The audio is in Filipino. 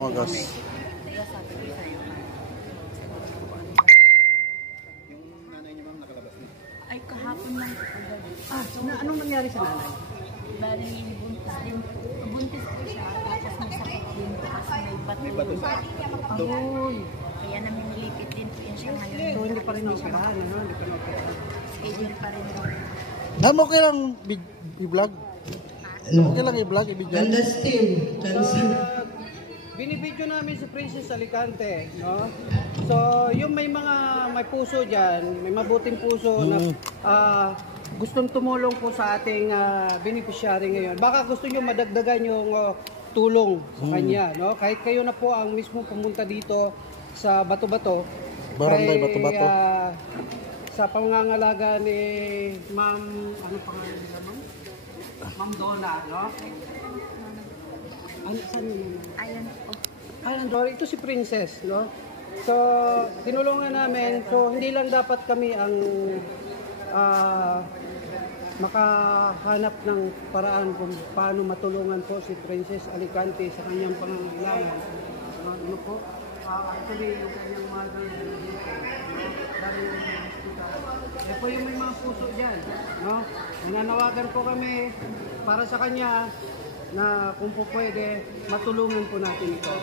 Magas. Yung nanay niyo ma'am nakalabas na? Ay, kahapon lang po agad. Anong nangyari sa nanay? Bali, buntis po siya. Tapos masakit din po kasi may bato. Agoy! Kaya namimilipit din po yan siya ngayon. So hindi pa rin operahan, ano? Hindi pa rin operahan. Schedule pa rin po. Okay lang i-vlog? Okay lang i-vlog, i-video? Binibidyo namin si Princess Alicante, no? So, yung may puso diyan, may mabuting puso na gustong tumulong po sa ating beneficiary ngayon. Baka gusto niyo madagdagan yung tulong sa kanya, no? Kahit kayo na po ang mismo pumunta dito sa Bato-Bato. Barangay Bato-Bato. Sa pangangalaga ni Ma'am, ano pangalan nila, Ma'am? Ma'am Donna, no? Saan yun? Ayan po. Sorry, ito si Princess, no? So, tinulungan namin. So, hindi lang dapat kami ang makahanap ng paraan kung paano matulungan po si Princess Alicante sa kanyang pangangailangan. Ano po? Actually, yung kanyang mother dito, dahil yung hospital. Eh po yung may mga puso dyan, no? Nananawagan po kami para sa kanya na kung po pwede, matulungan po natin ito.